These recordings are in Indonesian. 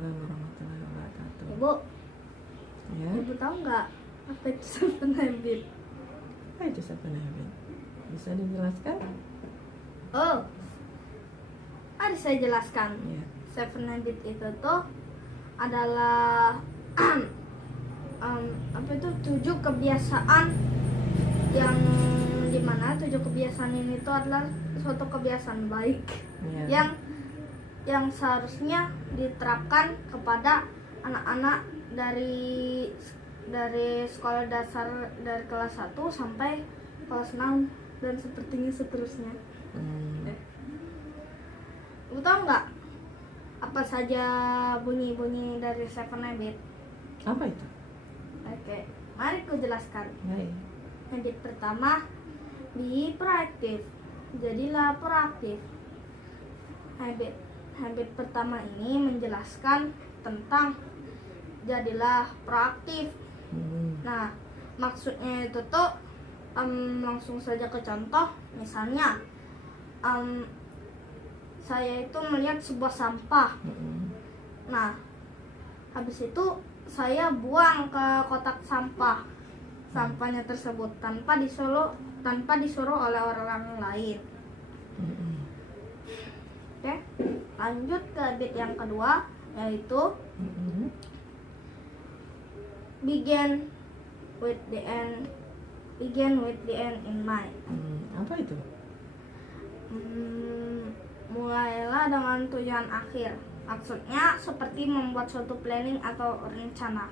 Waalaikumsalam warahmatullahi wabarakatuh. Ibu, Ya, ibu tahu nggak apa itu seven habit? apa itu seven habit? Bisa dijelaskan? Oh, mari saya jelaskan. Ya. Seven habit itu tuh adalah apa itu 7 kebiasaan yang dimana 7 kebiasaan ini tuh adalah suatu kebiasaan baik Ya. yang seharusnya diterapkan kepada anak-anak dari sekolah dasar dari kelas 1 sampai kelas 6 dan seterusnya. Ibu tahu nggak apa saja bunyi-bunyi dari seven habit? Apa itu? Oke, mari ku jelaskan. Baik. Habit pertama, be proaktif. Jadilah proaktif. Habit pertama ini menjelaskan tentang jadilah proaktif. Nah, maksudnya itu tuh langsung saja ke contoh. Misalnya, saya itu melihat sebuah sampah. Nah, habis itu saya buang ke kotak sampahnya tersebut tanpa disuruh oleh orang lain. Oke, lanjut ke habit yang kedua, yaitu begin with the end in mind. Apa itu? Mulailah dengan tujuan akhir. Maksudnya seperti membuat suatu planning atau rencana.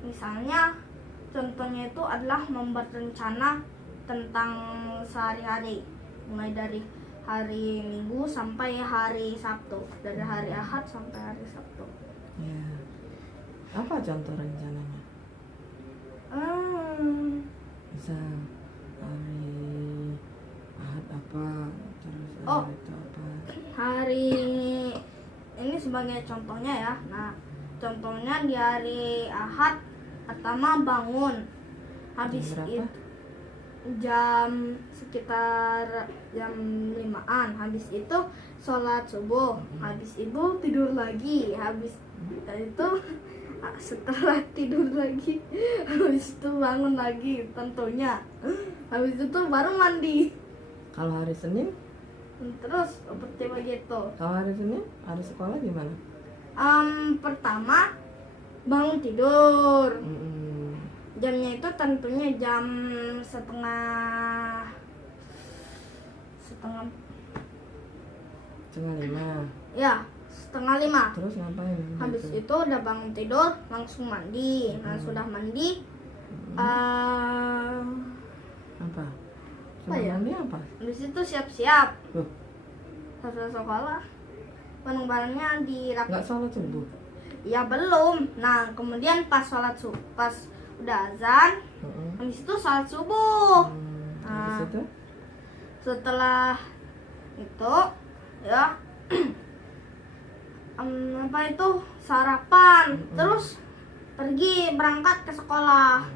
Misalnya, contohnya itu adalah membuat rencana tentang sehari-hari, mulai dari hari Minggu sampai hari Sabtu, dari hari Ahad sampai hari Sabtu. Ya. Apa contoh rencananya? Bisa hari Ahad apa, terus hari itu apa? Hari ini sebagai contohnya ya. Nah, contohnya di hari Ahad pertama bangun, habis itu sekitar jam 5-an, habis itu sholat subuh, habis itu tidur lagi, habis itu setelah tidur lagi habis itu bangun lagi tentunya, habis itu baru mandi. Kalau hari Senin? Terus seperti begitu. Kalau hari Senin, hari sekolah gimana? Pertama bangun tidur. Jamnya itu tentunya jam setengah 5:30. Ya, 4:30. Terus ngapain? Habis itu udah bangun tidur langsung mandi. Nah, sudah mandi Apa? Apa ya? Mandi apa? Habis itu siap-siap Loh, ke sekolah. Barang-barangnya dirakit. nggak sholat subuh? Ya belum. Nah, kemudian pas udah azan, habis itu sholat subuh. Habis itu? Setelah itu ya apa itu sarapan, terus pergi berangkat ke sekolah.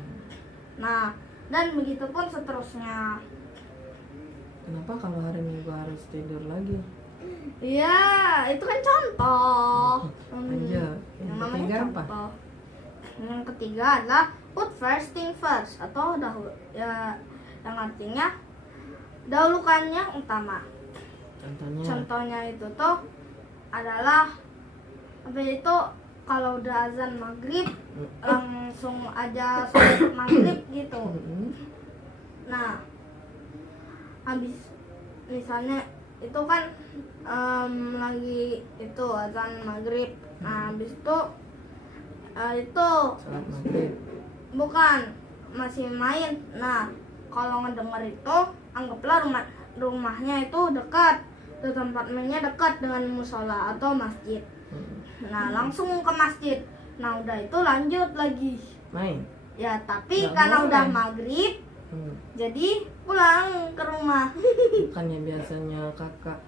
Nah, dan begitu pun seterusnya. Kenapa kalau hari Minggu harus tidur lagi? Ya, itu kan contoh. Lanjut. Yang ketiga apa? Contoh. Yang ketiga adalah put first thing first, atau ya, yang artinya dahulukan yang utama. Contohnya itu tuh adalah apa itu, kalau udah azan maghrib langsung aja sholat maghrib gitu. Nah, habis misalnya itu kan lagi itu azan maghrib. Nah, habis itu sholat maghrib. bukan, masih main. Nah, kalau ngedenger itu anggaplah rumahnya itu dekat, tempat mainnya dekat dengan musola atau masjid. Nah, langsung ke masjid. Nah, udah itu lanjut lagi Main? ya, tapi Nggak karena boleh. udah maghrib jadi pulang ke rumah. Bukannya biasanya kakak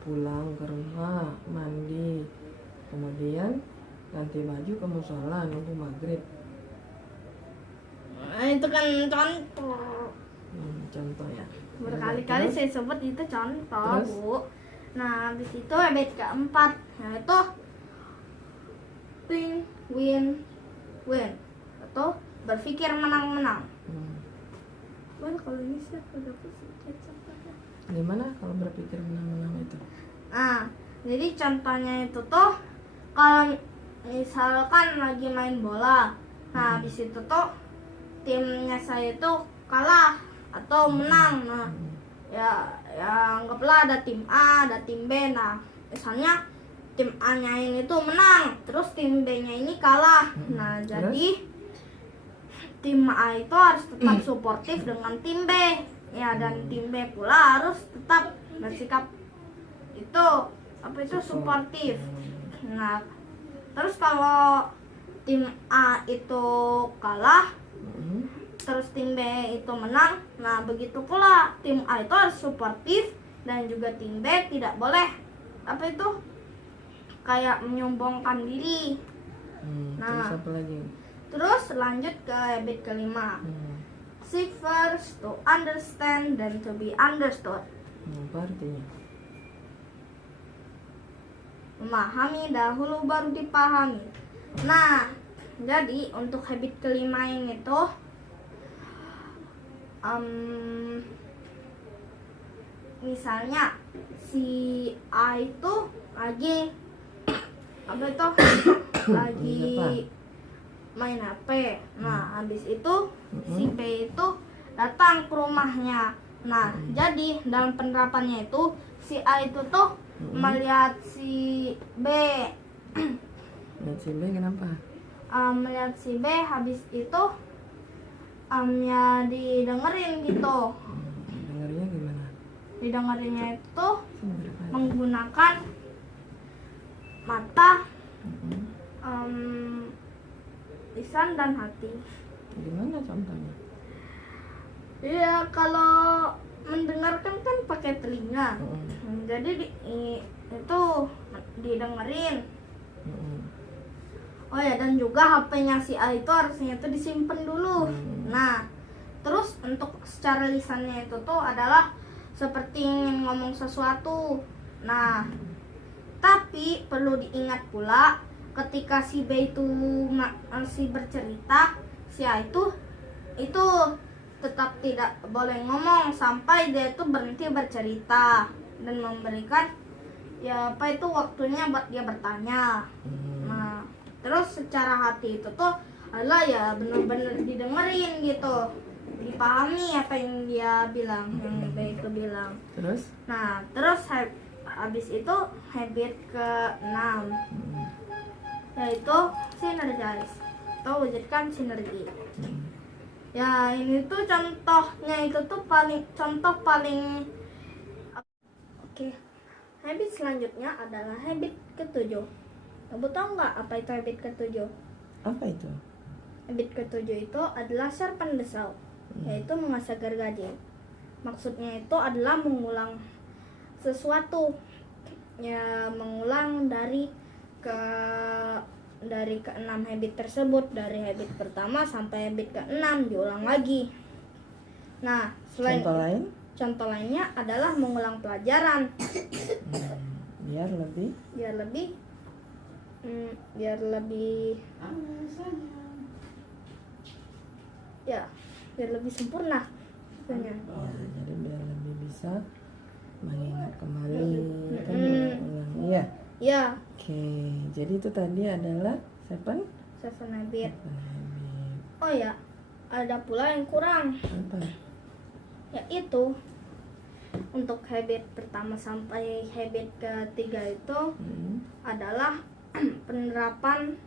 pulang ke rumah, mandi, kemudian ganti baju ke musola nunggu maghrib? Nah, itu kan contoh. Contoh ya. Berkali-kali Terus? saya sebut itu contoh, Terus? Bu. Nah, habis itu habit keempat, yaitu think win atau berpikir menang-menang. Well, kalau ini sih aku dapat kecap aja. Gimana kalau berpikir menang-menang itu? Nah, jadi contohnya itu tuh kalau misalkan lagi main bola, nah habis itu tuh timnya saya itu kalah atau menang. Nah, ya anggaplah ada tim A, ada tim B. Nah, misalnya tim A-nya ini tuh menang, terus tim B-nya ini kalah. Nah, jadi tim A itu harus tetap suportif dengan tim B. Ya, dan tim B pula harus tetap bersikap itu suportif. Nah, terus kalau tim A itu kalah, terus tim B itu menang, nah begitu pula tim A itu harus suportif dan juga tim B tidak boleh kayak menyombongkan diri. Nah, terus apa lagi? Terus lanjut ke habit kelima. Seek first to understand then to be understood. Apa artinya? Memahami dahulu baru dipahami. Nah, jadi untuk habit kelima ini tuh misalnya si A itu lagi lagi main HP. Nah, habis itu si B itu datang ke rumahnya. Nah, jadi dalam penerapannya itu si A itu tuh melihat si B. Lihat si B kenapa? Melihat si B, habis itu ya didengerin gitu. Dengarnya gimana? Didengerinnya itu Berapa? menggunakan mata, lisan dan hati. Gimana contohnya? Ya, kalau mendengarkan kan pakai telinga. Jadi itu didengerin. Oh ya, dan juga HP-nya si A itu harusnya itu disimpan dulu. Nah, terus untuk secara lisannya itu tuh adalah seperti ingin ngomong sesuatu. Nah, tapi perlu diingat pula ketika si B itu masih bercerita, si A itu tetap tidak boleh ngomong sampai dia itu berhenti bercerita dan memberikan waktunya buat dia bertanya. Nah, terus secara hati itu tuh adalah ya benar-benar didengerin gitu, dipahami apa yang dia bilang, yang baik itu bilang. Terus? Nah, terus habis itu habit ke-6 yaitu synergize atau wujudkan sinergi. Ya, ini tuh contohnya itu tuh contoh paling oke. Habit selanjutnya adalah habit ke-7. Kamu tahu nggak apa itu habit ke-7? Apa itu? Habit ke-7 itu adalah serpent the soul, yaitu mengasah gergaji. Maksudnya itu adalah mengulang sesuatu, ya mengulang dari ke-6 habit tersebut, dari habit pertama sampai habit ke-6 diulang lagi. Nah, selain contoh lainnya adalah mengulang pelajaran. Biar lebih sempurna sebenarnya. Jadi biar lebih bisa mengingat kembali kan diulang. Iya. Ya. Oke, jadi itu tadi adalah seven habit. Oh ya, ada pula yang kurang. Apa? Yaitu untuk habit pertama sampai habit ke-3 itu adalah penerapan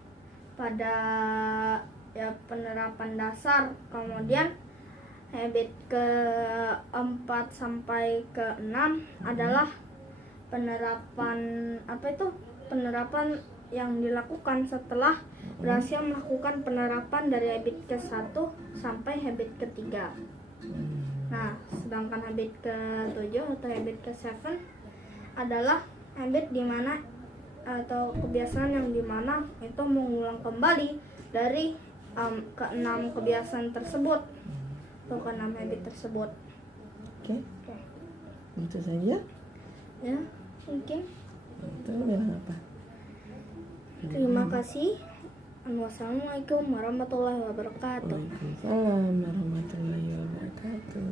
dasar. Kemudian habit ke-4 sampai ke-6 adalah penerapan yang dilakukan setelah berhasil melakukan penerapan dari habit ke-1 sampai habit ke-3. Nah, sedangkan habit ke-7 atau habit ke-7 adalah habit dimana atau kebiasaan yang dimana itu mengulang kembali dari ke-6 kebiasaan tersebut atau ke-6 habit tersebut. Oke. Itu saja. Ya, mungkin. Itu bilang apa? Terima kasih. Wassalamualaikum warahmatullahi wabarakatuh. Waalaikumsalam warahmatullahi wabarakatuh.